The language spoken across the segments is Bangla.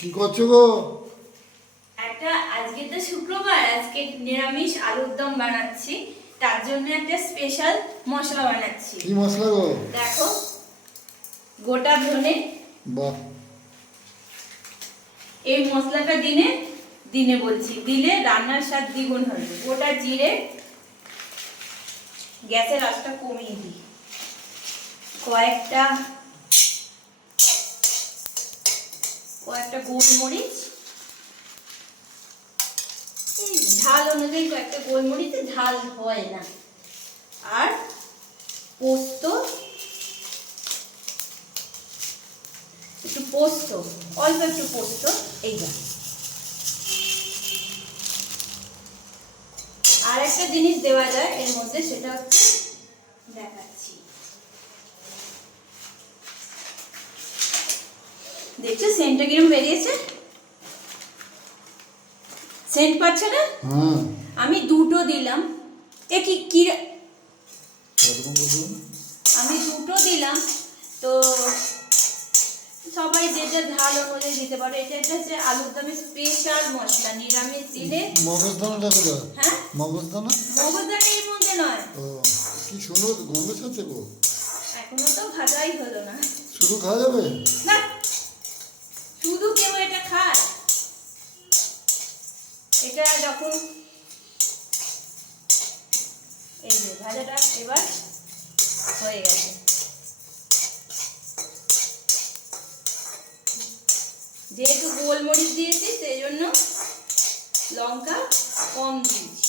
কি করছ গো? একটা আজকে তো শুক্রবার আজকে নিরামিষ আলুর দম বানাচ্ছি। তার জন্য একটা স্পেশাল মশলা বানাচ্ছি। কি মশলা গো? দেখো গোটা ধনে। বাহ। এই মশলাটা দিনে দিনে বলছি দিলে রান্নার স্বাদ দ্বিগুণ হবে। গোটা জিরে গ্যাসের আঁচটা কমিয়ে দিই। কয়েকটা কয়েকটা গোলমরিচ। এই ঝাল অনুযায়ী কয়েকটা গোলমরিচ ঝাল হয় না। আর পোস্ত, একটু পোস্ত, অল্প একটু পোস্ত এইটা আর একটা জিনিস দেওয়া যায় এর মধ্যে, সেটা হচ্ছে, দেখাচ্ছি। দেখছ? সেন্টটা কিরম বেরিয়েছে? সেন্ট পাচ্ছে না? আমি দুটো দিলাম। এ কি কি আমি দুটো দিলাম। তো সবাই যে যে ঝাল অনুযায়ী দিতে পারে। এটা একটা হচ্ছে আলুর দমে স্পেশাল মশলা নিরামিষ দিলে মগজদানাটা কোথায় হ্যাঁ? মগজদানা মগজদানা এর মধ্যে নয়। ও কি সুন্দর গন্ধ ছাড়ছে গো। এখনও তো ভাজাই হলো না। শুধু খাওয়া যাবে? না শুধু কেউ এটা খায়? এটা যখন এই যে ভাজাটা এবার হয়ে গেছে। যেহেতু গোলমরিচ দিয়েছি, সেই জন্য লঙ্কা কম দিয়েছি।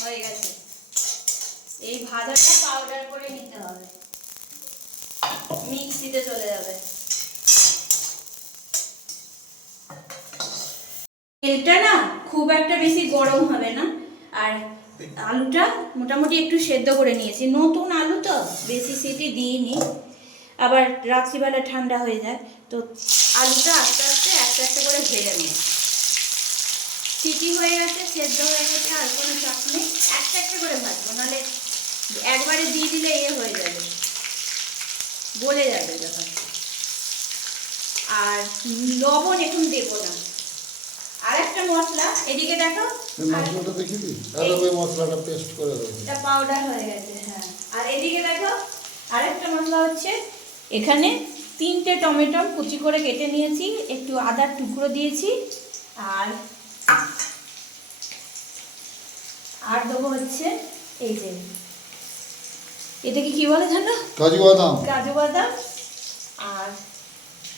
হয়ে গেছে। এই ভাজাটা পাউডার করে নিতে হবে। মিক্সিতে চলে যাবে। তেলটা না খুব একটা বেশি গরম হবে না। আর আলুটা মোটামুটি একটু সেদ্ধ করে নিয়েছি। নতুন আলু তো, বেশি সিটি দিইনি। আবার রাত্রিবেলা ঠান্ডা হয়ে যায়, তো আলুটা আস্তে আস্তে একটা একটা করে ভেজে নিই সিটি হয়ে গেছে, সেদ্ধ হয়ে গেছে, আর কোনো চাপ নেই। একটা একটা করে ভাজবো, নাহলে একবারে দিয়ে দিলে এ হয়ে যাবে। গলে যাবে যখন। আর লবণ এখন দেবো না। আর একটা মশলা এদিকে দেখো। আর মশলাটা দেখি দি আর ওই মশলাটা পেস্ট করে দেবো। এটা পাউডার হয়ে গেছে হ্যাঁ। আর এদিকে দেখো আরেকটা মশলা হচ্ছে এখানে তিনটে টমেটো কুচি করে কেটে নিয়েছি একটু আদার টুকরো দিয়েছি আর আর দেবো হচ্ছে এই যে এটাকে কি বলে জানো? কাজু বাদাম। কাজু বাদাম। আর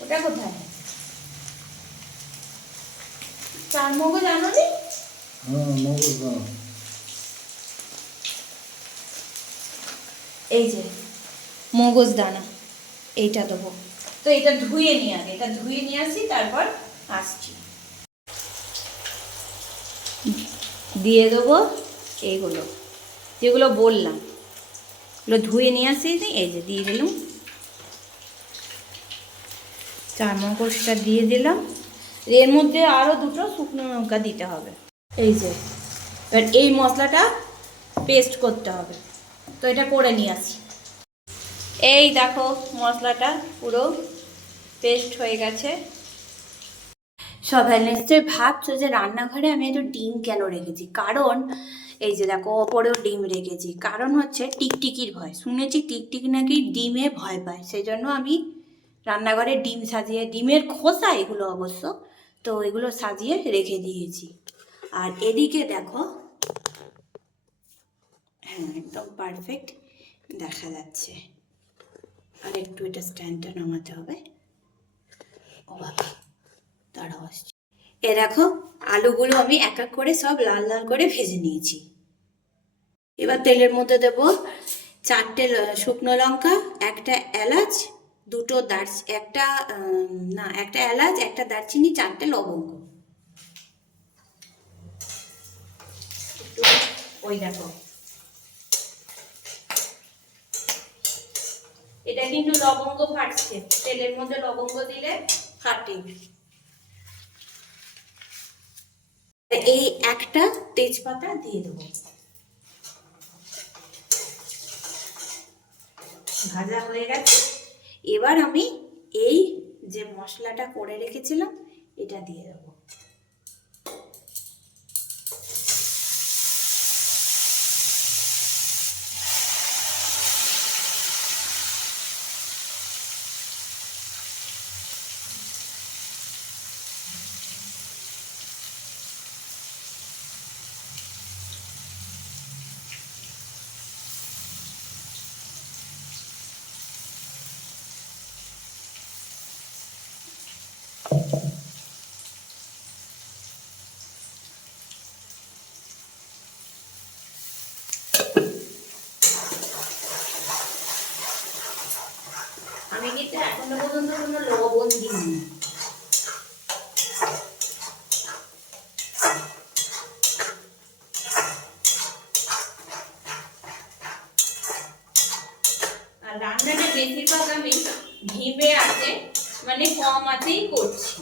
ওটা কোথায়? চার মগজ আনো নি হ্যাঁ মগজদানা এই যে মগজ দানা। এইটা দেবো। তো এটা ধুয়ে নিয়ে আগে এটা ধুয়ে নিয়ে আসি তারপর আসছি। দিয়ে দেবো এইগুলো যেগুলো বললাম। এগুলো ধুয়ে নিয়ে আসি, এই যে দিয়ে দিলাম। চার মগজটা দিয়ে দিলাম। এর মধ্যে আরও দুটো শুকনো লঙ্কা দিতে হবে। এই যে, এবার এই মশলাটা পেস্ট করতে হবে। তো এটা করে নিয়ে আসি। এই দেখো, মশলাটা পুরো পেস্ট হয়ে গেছে। সবাই নিশ্চয়ই ভাবছ যে রান্নাঘরে আমি একটু ডিম কেন রেখেছি? কারণ এই যে দেখো, ওপরেও ডিম রেখেছি। কারণ হচ্ছে টিকটিকির ভয়। শুনেছি টিকটিকি নাকি ডিমে ভয় পায়। সেই জন্য আমি রান্নাঘরে ডিম সাজিয়ে, ডিমের খোসা এগুলো অবশ্য, তো এগুলো সাজিয়ে রেখে দিয়েছি। আর এদিকে দেখো হ্যাঁ একদম পারফেক্ট দেখা যাচ্ছে। আর একটু এটা স্ট্যান্ডটা নামাতে হবে। ও বাবা আসছি। এ দেখো, আলুগুলো আমি এক এক করে সব লাল লাল করে ভেজে নিয়েছি। এবার তেলের মধ্যে দেব চারটে শুকনো লঙ্কা, একটা এলাচ, দুটো দার্চ, একটা না, একটা এলাচ, একটা দারচিনি, চারটে লবঙ্গ। ওই দেখো। এটা কিন্তু লবঙ্গ ফাটছে, তেলের মধ্যে লবঙ্গ দিলে ফাটে। এই একটা তেজপাতা দিয়ে দেবো। ভাজা হয়ে গেছে। এবার আমি এই যে মশলাটা করে রেখেছিলাম, এটা দিয়ে দেবো আমি কিন্তু এখনও পর্যন্ত কোনো লবণ দিইনি আর রান্নাটা বেশিরভাগ আমি ঘিবে আছে মানে কম আছেই করছি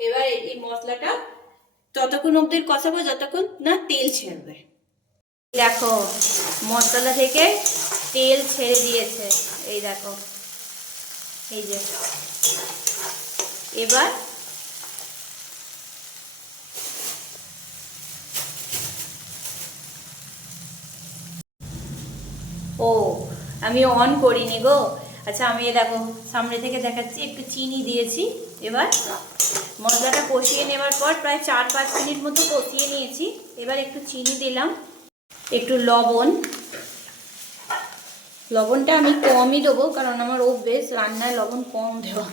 এবার এই- এই মশলাটা অব্দি কষাবো যতক্ষণ না তেল ছেড়বে। দেখো, মশলা থেকে তেল ছেড়ে দিয়েছে। এই দেখো, এই যে। এবার ও, আমি অন করিনি গো। আচ্ছা আমি দেখো, সামনে থেকে দেখাচ্ছি, একটু চিনি দিয়েছি এবার। মশলাটা কষিয়ে নেওয়ার পর প্রায় চার পাঁচ মিনিট মতো কষিয়ে নিয়েছি। এবার একটু চিনি দিলাম, একটু লবণ। লবণটা আমি কমই দেবো, কারণ আমার অভ্যেস, রান্নায় লবণ কম দেওয়া।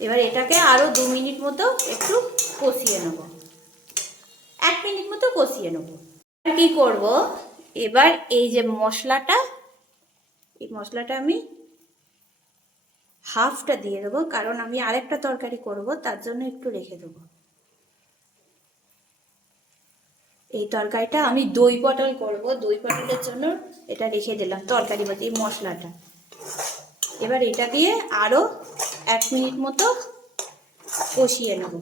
এবার এটাকে আরও দু মিনিট মতো একটু কষিয়ে নেব। এক মিনিট মতো কষিয়ে নেব। আর কি করব? এবার এই যে মশলাটা, এই মশলাটা আমি হাফটা দিয়ে দেবো, কারণ আমি আরেকটা তরকারি করব, তার জন্য একটু রেখে দেবো। এই তরকারিটা আমি দই পটল করব, দই পটলের জন্য এটা রেখে দিলাম, তরকারি বাদ এই মশলাটা। এবার এটা দিয়ে আরও এক মিনিট মতো কষিয়ে নেব।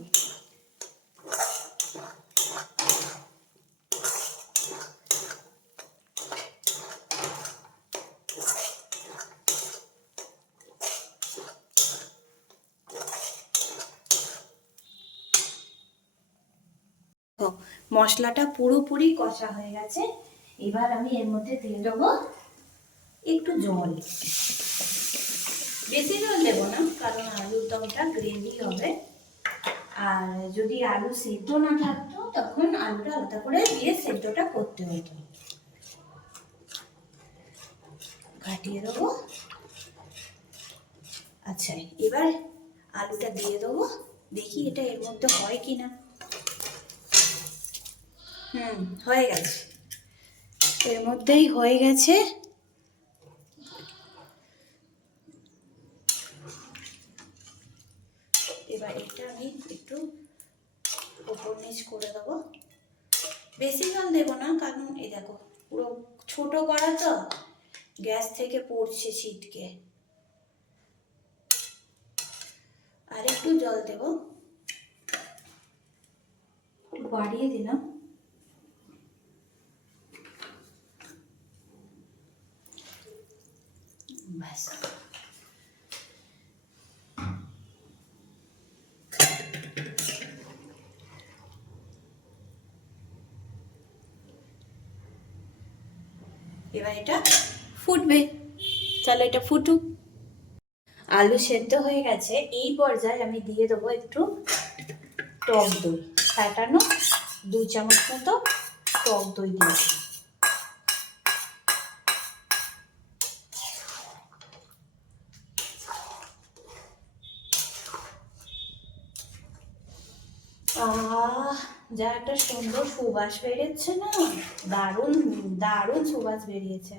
তো মশলাটা পুরোপুরি কষা হয়ে গেছে। এবার আমি এর মধ্যে দিয়ে দেবো একটু জল। বেশি জল দেবো না, কারণ আলুর দমটা গ্রেভি হবে। আর যদি আলু সেদ্ধ না থাকতো, তখন আলুটা আলাদা করে দিয়ে সেদ্ধটা করতে হতো। ঘাটিয়ে দেবো। আচ্ছা এবার আলুটা দিয়ে দেবো। দেখি এটা এর মধ্যে হয় কি না হুম হয়ে গেছে। এর মধ্যেই হয়ে গেছে। এবার এটা আমি একটু ওপর নিচ করে দেবো। বেশি জল দেবো না, কারণ এই দেখো, পুরো ছোট করা তো, গ্যাস থেকে পড়ছে ছিটকে। আর একটু জল দেবো। বাড়িয়ে দিলাম। ব্যাস এবার এটা ফুটবে। চলো এটা ফুটুক। আলু সেদ্ধ হয়ে গেছে। এই পর্যায়ে আমি দিয়ে দেবো একটু টক দই। ফাটানো দু চামচ মতো টক দই দিয়েছি যা একটা সুন্দর সুবাস বেরিয়েছে না? দারুণ দারুণ সুবাস বেরিয়েছে।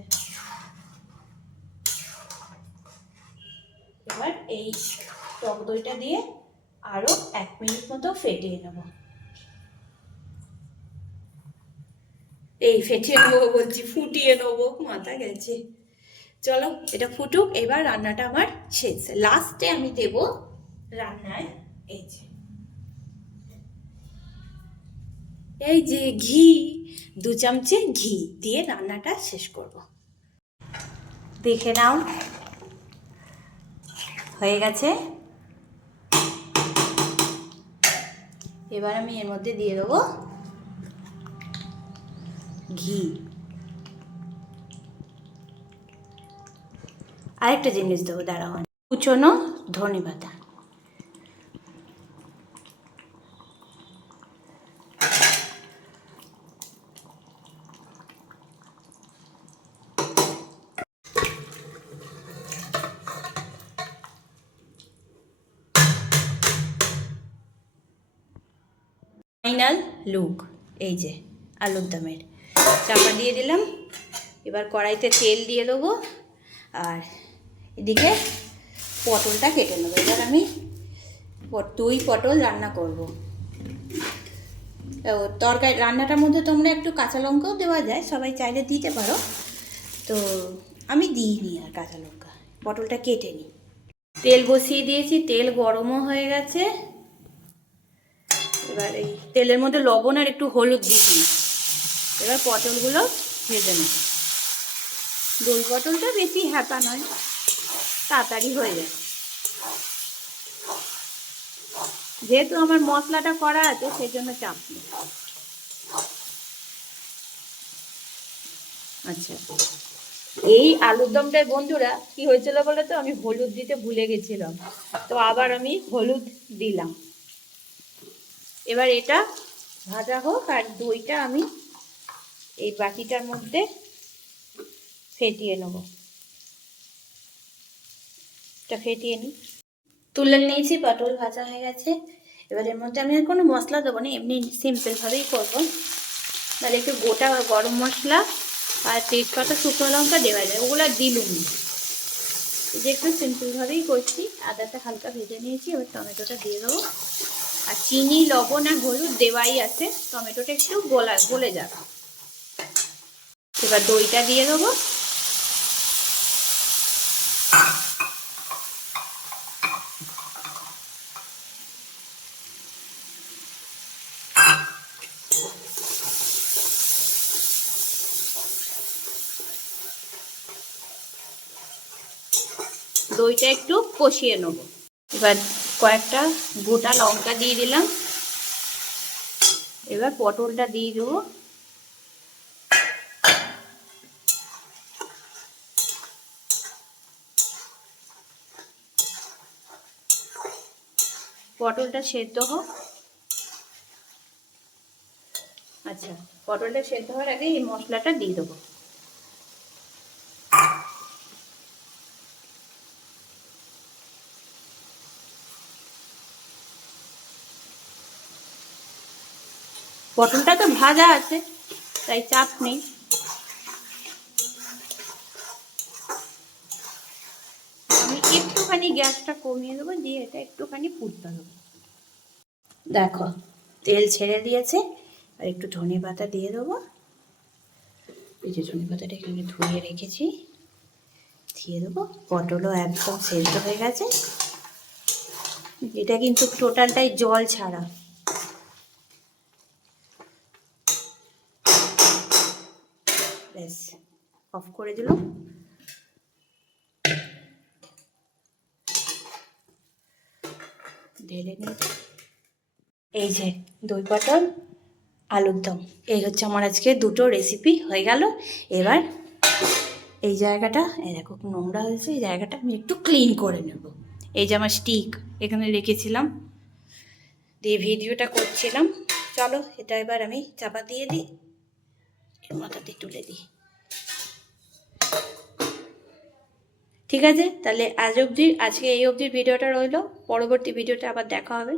এবার এই টক দইটা দিয়ে আরও এক মিনিট মতো ফেটিয়ে নেব। এই ফেটিয়ে নেব বলছি, ফুটিয়ে নেব, মাথা গেছে। চলো, এটা ফুটুক, এবার রান্নাটা আমার শেষ। লাস্টে আমি দেব রান্নায় এই যে এই যে ঘি, দু চামচে ঘি দিয়ে রান্নাটা শেষ করব। দেখে নাও, হয়ে গেছে। এবার আমি এর মধ্যে দিয়ে দেবো ঘি। আরেকটা জিনিস দেবো, দাঁড়াও। কুচনো ধনে পাতা। লুক, এই যে, আলুর দমের। চাপা দিয়ে দিলাম। এবার কড়াইতে তেল দিয়ে দেবো। আর এদিকে পটলটা কেটে নেব। এবার আমি দুই পটল রান্না করব। তরকারি, রান্নাটার মধ্যে তোমরা একটু কাঁচা লঙ্কাও দেওয়া যায়, সবাই চাইলে দিতে পারো। তো আমি দিইনি আর কাঁচা লঙ্কা, পটলটা কেটে নিই তেল বসিয়ে দিয়েছি, তেল গরমও হয়ে গেছে। এবার এই তেলের মধ্যে লবণ আর একটু হলুদ দিয়ে দিই। এবার পটলগুলো ভেজে নেব। দই পটলটা বেশি হ্যাপা নয়, তাড়াতাড়ি হয়ে যায়। যেহেতু আমার মশলাটা করা আছে সেই জন্য চাপ আচ্ছা এই আলুর দমটায় বন্ধুরা, কি হয়েছিল বলে তো আমি হলুদ দিতে ভুলে গেছিলাম। তো আবার আমি হলুদ দিলাম। এবার এটা ভাজা হোক আর দইটা আমি এই বাটিটার মধ্যে ফেটিয়ে নেব। এটা ফেটিয়ে নিই। তুলে নিয়েছি, পটল ভাজা হয়ে গেছে। এবার এর মধ্যে আমি আর কোনো মশলা দেবো না, এমনি সিম্পলভাবেই করব। তাহলে একটু গোটা গরম মশলা আর তেজপাতা, শুকনো লঙ্কা দেওয়া যায়, ওগুলো দিলুম যে একটু সিম্পলভাবেই করছি, আদাটা হালকা ভেজে নিয়েছি, এবার টমেটোটা দিয়ে দেবো। আর চিনি, লবণ আর হলুদ দেওয়াই আছে। টমেটোটা একটু গোলা গলে যাবে এবার দইটা দিয়ে দেবো। দইটা একটু কষিয়ে নেব। এবার কয়েকটা গোটা লঙ্কা দিয়ে দিলাম। এবার পটলটা দিয়ে দেবো। পটলটা সেদ্ধ হোক। আচ্ছা পটলটা সেদ্ধ হওয়ার আগে এই মশলাটা দিয়ে দেবো। পটলটা তো ভাজা আছে, তাই চাপ নেই। আমি একটুখানি গ্যাসটা কমিয়ে দেবো, দিয়ে এটা একটুখানি ফুটতে দেবো দেখো, তেল ছেড়ে দিয়েছে, আর একটু ধনে পাতা দিয়ে দেবো। এই যে ধনে পাতাটা এখানে ধুয়ে রেখেছি, দিয়ে দেবো। পটলও একদম সেদ্ধ হয়ে গেছে। এটা কিন্তু টোটালটাই জল ছাড়া। ব্যাস অফ করে দিলাম। ঢেলে নিই এই যে দই পটল, আলুর দম। এই হচ্ছে আমার আজকে দুটো রেসিপি হয়ে গেল। এবার এই জায়গাটা, এই দেখো নোংরা হয়েছে, এই জায়গাটা আমি একটু ক্লিন করে নেব। এই যে আমার স্টিক এখানে রেখেছিলাম। দিয়ে ভিডিওটা করছিলাম। চলো, এটা এবার আমি চাপা দিয়ে দিই। এর মাথাতে তুলে দিই। ঠিক আছে? তাহলে আজ অবধি, আজকে এই অবধির ভিডিওটা রইল। পরবর্তী ভিডিওটা আবার দেখা হবে।